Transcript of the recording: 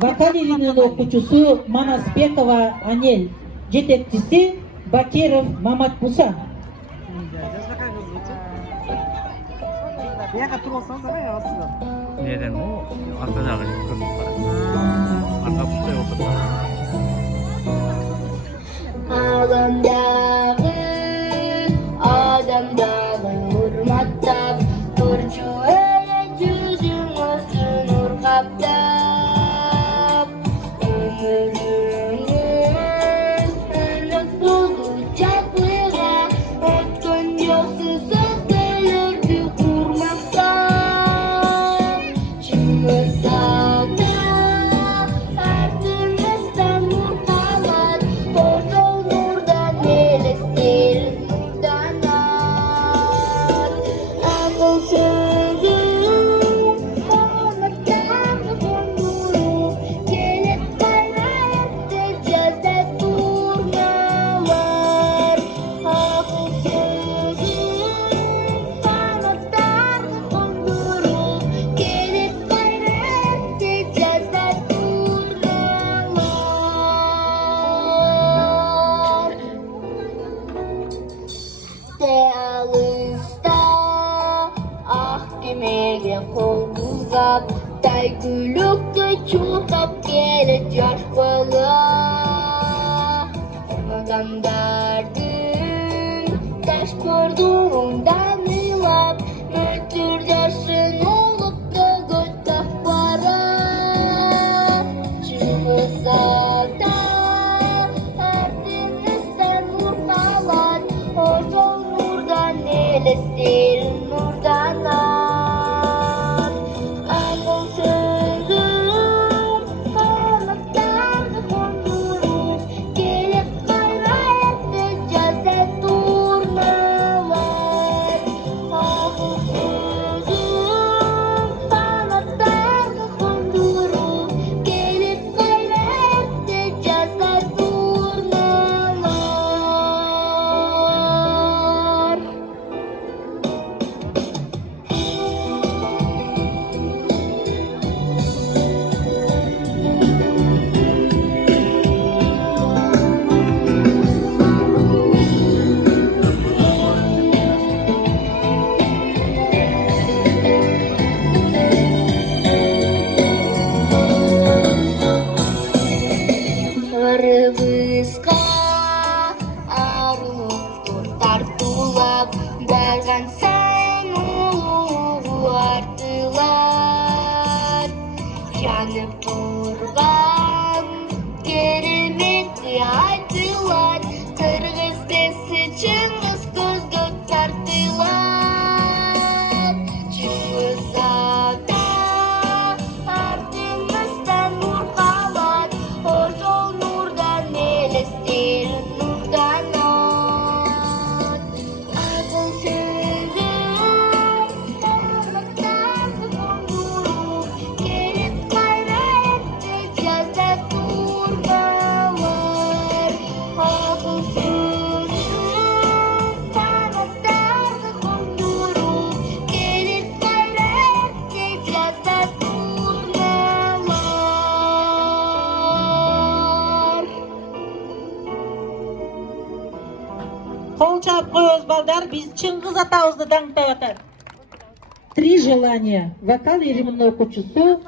вокал илимinin окуучусу Манасбекова Анел, жетекчиси Бакиров Мамат Муса. Бияка туруп алсаңыз аба астыда. Неден о арка жагы көрүнүп барат. Арка буштай отурду. Адамдагы урматтап, турчу эле жүзүңүздү нур каптап. Өмүрүңүз өнөк болду жаклыга, өткөн жолсуз сөздөрдү курмактап. Чыңгызалда артыңыздан нур калат, ошол нурдан элестер нурданат. Акыл сөзүң омуртагы кондуруп, келип кайратты жазда турналар. Акыл сөзүң омуртагы кондуруп, келип кайратты жазда турналар. Те алыста ак кемеге кол бузап, тайгүлүккө чуркап келет жаш бала. Адамдардын дашбордунан ыйлап, мөлтүр жашын улуп төгөт так барат. Чыңгызалда артыңыздан нур калат, ошол нурдан элестер нурданат. Акыл сөзүң омуртагы кондуруп, келип кайратты жазда турналар. Акыл сөзүң омуртагы кондуруп, келип кайратты жазда турналар. Ырыбызга арулуктур тартуулап, барган сайын улуу артылар. Жанып турган керемети айтылат, кыргыз десе Чыңгыз көзгө тартылат. Чыңгызалда артыңыздан нур калат, ошол нурдан элестер нурданат. Акыл сөзүң омуртагы кондуруп, келип кайратты жазда турналар. Акыл сөзүң омуртагы кондуруп, келип кайратты жазда турналар. Кол чаап коебуз балдар, биз Чыңгыз атабызды даңктап атат. Три желания. Вокал илимinin окуучусу